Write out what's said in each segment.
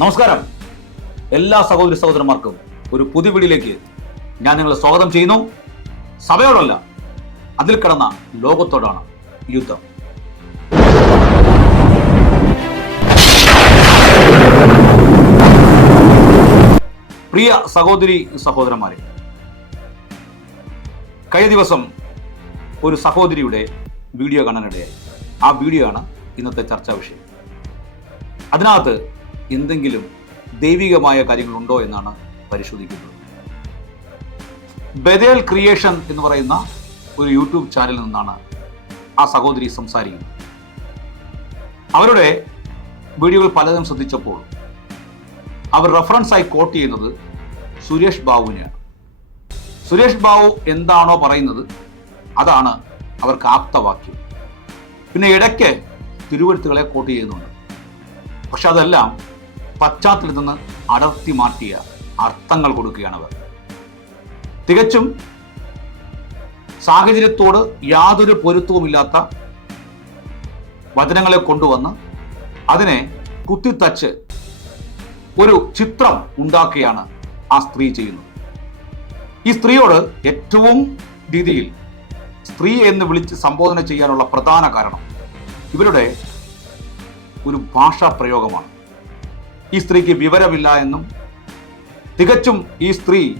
നമസ്കാരം. എല്ലാ സഹോദരി സഹോദരന്മാർക്കും ഒരു പുതിയ ഞാൻ നിങ്ങളെ സ്വാഗതം ചെയ്യുന്നു. സഭയോടല്ല അതിൽ കിടന്ന ലോകത്തോടാണ് യുദ്ധം. പ്രിയ സഹോദരി സഹോദരന്മാരെ കഴിഞ്ഞ ദിവസം ഒരു സഹോദരിയുടെ വീഡിയോ കാണാനിടയായി. ആ വീഡിയോ ആണ് ഇന്നത്തെ ചർച്ചാ വിഷയം. അതിനകത്ത് എന്തെങ്കിലും ദൈവികമായ കാര്യങ്ങളുണ്ടോ എന്നാണ് പരിശോധിക്കുന്നത്. ബദേൽ ക്രിയേഷൻ എന്ന് പറയുന്ന ഒരു യൂട്യൂബ് ചാനലിൽ നിന്നാണ് ആ സഹോദരി സംസാരിക്കുന്നത്. അവരുടെ വീഡിയോകൾ പലതും ശ്രദ്ധിച്ചപ്പോൾ അവർ റെഫറൻസായി കോട്ട് ചെയ്യുന്നത് സുരേഷ് ബാബുവിനെയാണ്. സുരേഷ് ബാബു എന്താണോ പറയുന്നത് അതാണ് അവർക്ക് ആപ്തവാക്യം. പിന്നെ ഇടയ്ക്ക് തിരുവഴുത്തുകളെ കോട്ട് ചെയ്യുന്നുണ്ട്. പക്ഷെ അതെല്ലാം പശ്ചാത്തലത്തിൽ നിന്ന് അടർത്തി മാറ്റിയ അർത്ഥങ്ങൾ കൊടുക്കുകയാണ് അവർ. തികച്ചും സാഹചര്യത്തോട് യാതൊരു പൊരുത്തവുമില്ലാത്ത വചനങ്ങളെ കൊണ്ടുവന്ന് അതിനെ കുത്തിത്തച്ച് ഒരു ചിത്രം ഉണ്ടാക്കുകയാണ് ആ സ്ത്രീ ചെയ്യുന്നത്. ഈ സ്ത്രീയോട് ഏറ്റവും രീതിയിൽ സ്ത്രീ എന്ന് വിളിച്ച് സംബോധന ചെയ്യാനുള്ള പ്രധാന കാരണം ഇവരുടെ ഒരു ഭാഷാ പ്രയോഗമാണ് ഈ സ്ത്രീക്ക് വിവരമില്ല എന്നും തികച്ചും ഈ സ്ത്രീ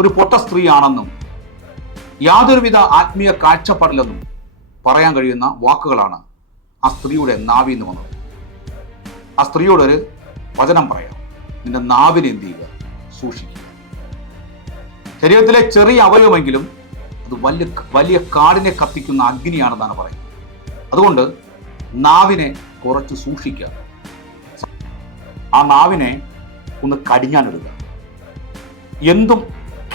ഒരു പൊട്ട സ്ത്രീയാണെന്നും യാതൊരുവിധ ആത്മീയ കാഴ്ചപ്പാടില്ലെന്നും പറയാൻ കഴിയുന്ന വാക്കുകളാണ് ആ സ്ത്രീയുടെ നാവിൽ നിന്ന് വന്നത് ആ സ്ത്രീയോടൊരു വചനം പറയാം. നിന്റെ നാവിനെ എന്ത് ചെയ്യുക? സൂക്ഷിക്കുക. ശരീരത്തിലെ ചെറിയ അവയവമെങ്കിലും അത് വലിയ വലിയ കാടിനെ കത്തിക്കുന്ന അഗ്നിയാണെന്നാണ് പറയുന്നത്. അതുകൊണ്ട് നാവിനെ കുറച്ച് സൂക്ഷിക്കുക. ആ നാവിനെ ഒന്ന് കടിഞ്ഞാനിടുക എന്തും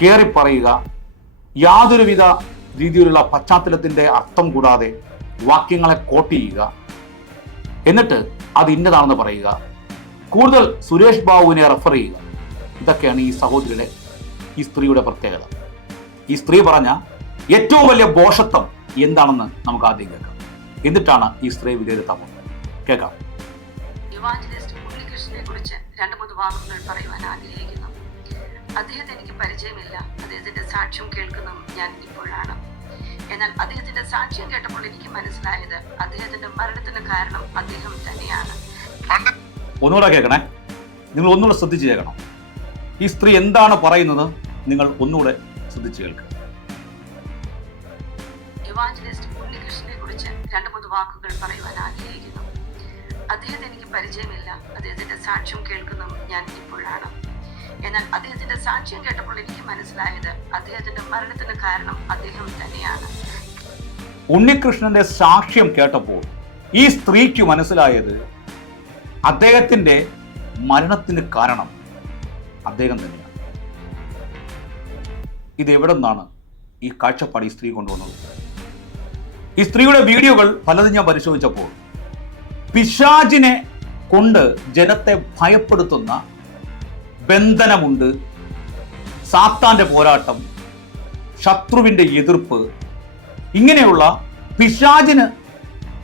കയറി പറയുക യാതൊരുവിധ രീതിയിലുള്ള പശ്ചാത്തലത്തിന്റെ അർത്ഥം കൂടാതെ വാക്യങ്ങളെ കോട്ട് ചെയ്യുക. എന്നിട്ട് അത് ഇന്നതാണെന്ന് പറയുക. കൂടുതൽ സുരേഷ് ബാബുവിനെ റെഫർ ചെയ്യുക. ഇതൊക്കെയാണ് ഈ സഹോദരിയുടെ ഈ സ്ത്രീയുടെ പ്രത്യേകത. ഈ സ്ത്രീ പറഞ്ഞ ഏറ്റവും വലിയ ബോഷത്വം എന്താണെന്ന് നമുക്ക് ആദ്യം കേൾക്കാം. എന്നിട്ടാണ് ഈ സ്ത്രീ വിലയിരുത്താൻ പോകുന്നത്. കേൾക്കാം. ഇവാഞ്ചലിസ്റ്റ് കുറിച്ച് രണ്ട് മൂന്ന് വാക്കുകൾ പറയുവാൻ ആഗ്രഹിക്കുന്നു. അദ്ദേഹത്തെ എനിക്ക് പരിചയമില്ല. അദ്ദേഹത്തിന്റെ സാക്ഷ്യം കേൾക്കുന്നതും ഞാൻ ഇപ്പോഴാണ്. എന്നാൽ അദ്ദേഹത്തിന്റെ സാക്ഷ്യം കേട്ടപ്പോൾ എനിക്ക് മനസ്സിലായത് അദ്ദേഹത്തിന്റെ മരണത്തിന് കാരണം അദ്ദേഹം തന്നെയാണ്. ഒന്നുകൂടെ കേൾക്കണേ. നിങ്ങൾ ഒന്നുകൂടെ ശ്രദ്ധിച്ച് കേൾക്കണം. ഈ സ്ത്രീ എന്താണ് പറയുന്നത്? നിങ്ങൾ ഒന്നുകൂടെ ശ്രദ്ധിച്ചു കേൾക്കുക. ഇവാഞ്ചലിസ്റ്റ് ഉണ്ണികൃഷ്ണനെ കുറിച്ച് രണ്ട് മൂന്ന് വാക്കുകൾ പറയുവാൻ ആഗ്രഹിക്കുന്നു. അദ്ദേഹത്തെ എനിക്ക് പരിചയമില്ല. അദ്ദേഹത്തിന്റെ സാക്ഷ്യം കേൾക്കുന്നു ഞാൻ ഇപ്പോഴാണ്. എന്നാൽ അദ്ദേഹത്തിന്റെ സാക്ഷ്യം കേട്ടപ്പോൾ എനിക്ക് മനസ്സിലായത് അദ്ദേഹത്തിന്റെ മരണത്തിന് കാരണം അദ്ദേഹം തന്നെയാണ്. ഉണ്ണികൃഷ്ണന്റെ സാക്ഷ്യം കേട്ടപ്പോൾ ഈ സ്ത്രീക്ക് മനസ്സിലായത് അദ്ദേഹത്തിന്റെ മരണത്തിന് കാരണം അദ്ദേഹം തന്നെയാണ്. ഇത് എവിടെ നിന്നാണ് ഈ കാഴ്ചപ്പാട് ഈ സ്ത്രീ കൊണ്ടുവന്നത്? ഈ സ്ത്രീയുടെ വീഡിയോകൾ പലതും ഞാൻ പരിശോധിച്ചപ്പോൾ പിശാചിനെ കൊണ്ട് ജനത്തെ ഭയപ്പെടുത്തുന്ന ബന്ധനമുണ്ട്. സാത്താന്റെ പോരാട്ടം ശത്രുവിന്റെ എതിർപ്പ്. ഇങ്ങനെയുള്ള പിശാചിന്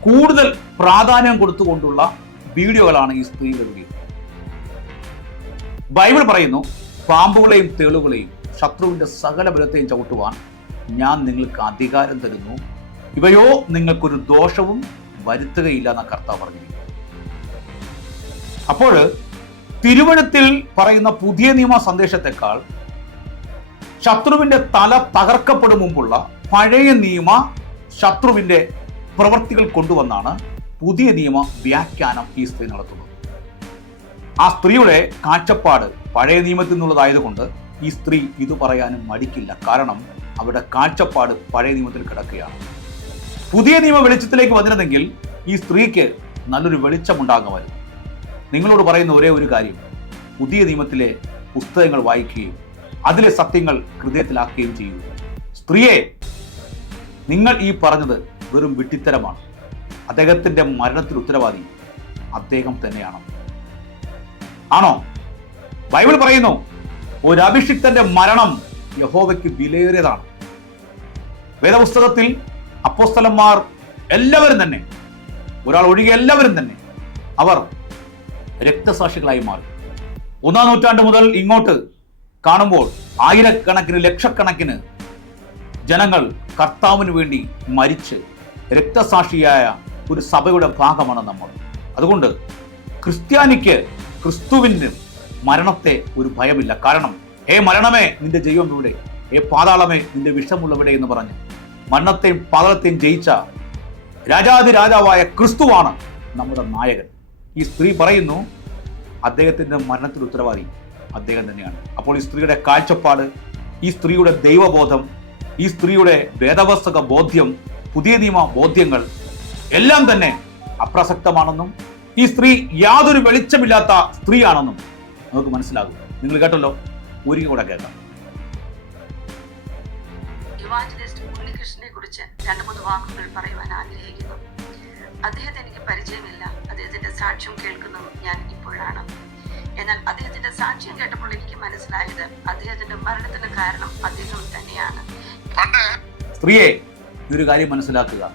കൂടുതൽ പ്രാധാന്യം കൊടുത്തുകൊണ്ടുള്ള വീഡിയോകളാണ് ഈ സ്ത്രീകളുടെ ബൈബിൾ പറയുന്നു പാമ്പുകളെയും തേളുകളെയും ശത്രുവിന്റെ സകല ബലത്തെയും ചവിട്ടുവാൻ ഞാൻ നിങ്ങൾക്ക് അധികാരം തരുന്നു. ഇവയോ നിങ്ങൾക്കൊരു ദോഷവും വരുത്തുകയില്ല എന്ന കർത്താവ് പറഞ്ഞിരിക്കുന്നു അപ്പോൾ തിരുവഴുത്തിൽ പറയുന്ന പുതിയ നിയമ സന്ദേശത്തെക്കാൾ ശത്രുവിന്റെ തല തകർക്കപ്പെടും മുമ്പുള്ള പഴയ നിയമ ശത്രുവിന്റെ പ്രവൃത്തികൾ കൊണ്ടുവന്നാണ് പുതിയ നിയമ വ്യാഖ്യാനം ഈ സ്ത്രീ നടത്തുന്നത്. ആ സ്ത്രീയുടെ കാഴ്ചപ്പാട് പഴയ നിയമത്തിൽ നിന്നുള്ളതായതുകൊണ്ട് ഈ സ്ത്രീ ഇത് പറയാനും മടിക്കില്ല. കാരണം അവരുടെ കാഴ്ചപ്പാട് പഴയ നിയമത്തിൽ കിടക്കുകയാണ്. പുതിയ നിയമ വെളിച്ചത്തിലേക്ക് വന്നിരുന്നെങ്കിൽ ഈ സ്ത്രീക്ക് നല്ലൊരു വെളിച്ചമുണ്ടാകുമായിരുന്നു. നിങ്ങളോട് പറയുന്ന ഒരേ ഒരു കാര്യം. പുതിയ നിയമത്തിലെ പുസ്തകങ്ങൾ വായിക്കുകയും അതിലെ സത്യങ്ങൾ ഹൃദയത്തിലാക്കുകയും ചെയ്യുക സ്ത്രീയെ നിങ്ങൾ ഈ പറഞ്ഞത് വെറും വിട്ടിത്തരമാണ് അദ്ദേഹത്തിന്റെ മരണത്തിന് ഉത്തരവാദി അദ്ദേഹം തന്നെയാണ്. ആണോ? ബൈബിൾ പറയുന്നു ഒരു അഭിഷിക്തന്റെ മരണം യഹോവയ്ക്ക് വിലയേറിയതാണ്. വേദപുസ്തകത്തിൽ അപ്പോസ്തലന്മാർ എല്ലാവരും തന്നെ ഒരാൾ ഒഴികെ എല്ലാവരും തന്നെ അവർ രക്തസാക്ഷികളായി മാറി. ഒന്നാം നൂറ്റാണ്ട് മുതൽ ഇങ്ങോട്ട് കാണുമ്പോൾ ആയിരക്കണക്കിന് ലക്ഷക്കണക്കിന് ജനങ്ങൾ കർത്താവിന് വേണ്ടി മരിച്ച് രക്തസാക്ഷിയായ ഒരു സഭയുടെ ഭാഗമാണ് നമ്മൾ. അതുകൊണ്ട് ക്രിസ്ത്യാനിക്ക് ക്രിസ്തുവിന് മരണത്തെ ഒരു ഭയമില്ല. കാരണം ഹേ മരണമേ നിന്റെ ജൈവം ഇവിടെ ഹേ പാതാളമേ നിന്റെ വിഷമുള്ളവിടെ എന്ന് പറഞ്ഞ് മരണത്തെയും പാതാളത്തെയും ജയിച്ച രാജാതി രാജാവായ ക്രിസ്തുവാണ് നമ്മുടെ നായകൻ. ഈ സ്ത്രീ പറയുന്നു അദ്ദേഹത്തിന്റെ മരണത്തിൽ ഉത്തരവാദി അദ്ദേഹം തന്നെയാണ്. അപ്പോൾ ഈ സ്ത്രീയുടെ കാഴ്ചപ്പാട് ഈ സ്ത്രീയുടെ ദൈവബോധം ഈ സ്ത്രീയുടെ വേദവസ്തക ബോധ്യം പുതിയ നിയമ ബോധ്യങ്ങൾ എല്ലാം തന്നെ അപ്രസക്തമാണെന്നും ഈ സ്ത്രീ യാതൊരു വെളിച്ചമില്ലാത്ത സ്ത്രീയാണെന്നും നമുക്ക് മനസ്സിലാകും. നിങ്ങൾ കേട്ടല്ലോ? ഒരിക്കൽ കൂടെ കേൾക്കാം. ഇവാഞ്ചലിസ്റ്റ് ഉണ്ണികൃഷ്ണനെ കുറിച്ച് രണ്ടു മൂന്ന് വാക്കുകൾ പറയുവാൻ ആഗ്രഹിക്കുന്നു. അദ്ദേഹത്തെ എനിക്ക് പരിചയമില്ല. അദ്ദേഹത്തിന്റെ സാക്ഷ്യം കേൾക്കുന്നത് ഞാൻ ഇപ്പോഴാണ്. എന്നാൽ അദ്ദേഹത്തിന്റെ സാക്ഷ്യം കേട്ടപ്പോൾ എനിക്ക് മനസ്സിലായത് അദ്ദേഹത്തിന്റെ മരണത്തിന് കാരണം അദ്ദേഹം തന്നെയാണ്. സ്ത്രീയെ ഒരു കാര്യം മനസ്സിലാക്കുക.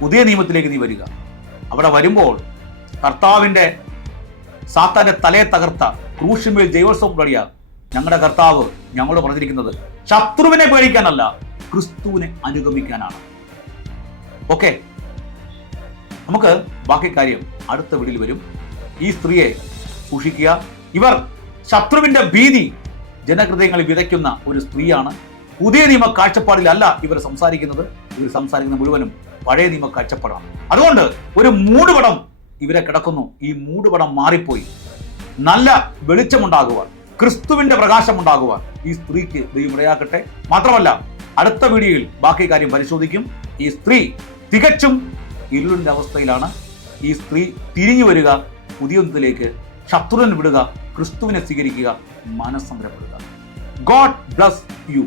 പുതിയ നിയമത്തിലേക്ക് നീ വരിക. അവിടെ വരുമ്പോൾ കർത്താവിന്റെ സാത്താന്റെ തലയെ തകർത്ത ക്രൂഷ്യമേൽ ജൈവോത്സവം പടിയ ഞങ്ങളുടെ കർത്താവ് ഞങ്ങളോട് പറഞ്ഞിരിക്കുന്നത് ശത്രുവിനെ പേടിക്കാനല്ല ക്രിസ്തുവിനെ അനുഗമിക്കാനാണ്. ഓക്കെ നമുക്ക് ബാക്കി കാര്യം അടുത്ത വീടിൽ വരും. ഈ സ്ത്രീയെ സൂക്ഷിക്കുക. ഇവർ ശത്രുവിന്റെ ഭീതി ജനഹൃദയങ്ങളിൽ വിതയ്ക്കുന്ന ഒരു സ്ത്രീയാണ്. പുതിയ നിയമ കാഴ്ചപ്പാടിലല്ല ഇവർ സംസാരിക്കുന്നത്. ഇവർ സംസാരിക്കുന്ന മുഴുവനും പഴയ നിയമ കാഴ്ചപ്പാടാണ്. അതുകൊണ്ട് ഒരു മൂടുപടം ഇവരെ കിടക്കുന്നു. ഈ മൂടുപടം മാറിപ്പോയി. നല്ല വെളിച്ചമുണ്ടാകുവാൻ. ക്രിസ്തുവിന്റെ പ്രകാശം ഉണ്ടാകുവാൻ ഈ സ്ത്രീക്ക് ദൈവം ഇടയാക്കട്ടെ മാത്രമല്ല അടുത്ത വീഡിയോയിൽ ബാക്കി കാര്യം പരിശോധിക്കും. ഈ സ്ത്രീ തികച്ചും ഇരുളിന്റെ അവസ്ഥയിലാണ്. ഈ സ്ത്രീ തിരിഞ്ഞു വരിക പുതിയൊന്നിലേക്ക് ശത്രുവിനെ വിടുക ക്രിസ്തുവിനെ സ്വീകരിക്കുക മനസ്സമരപ്പെടുക ഗോഡ് ബ്ലസ് യു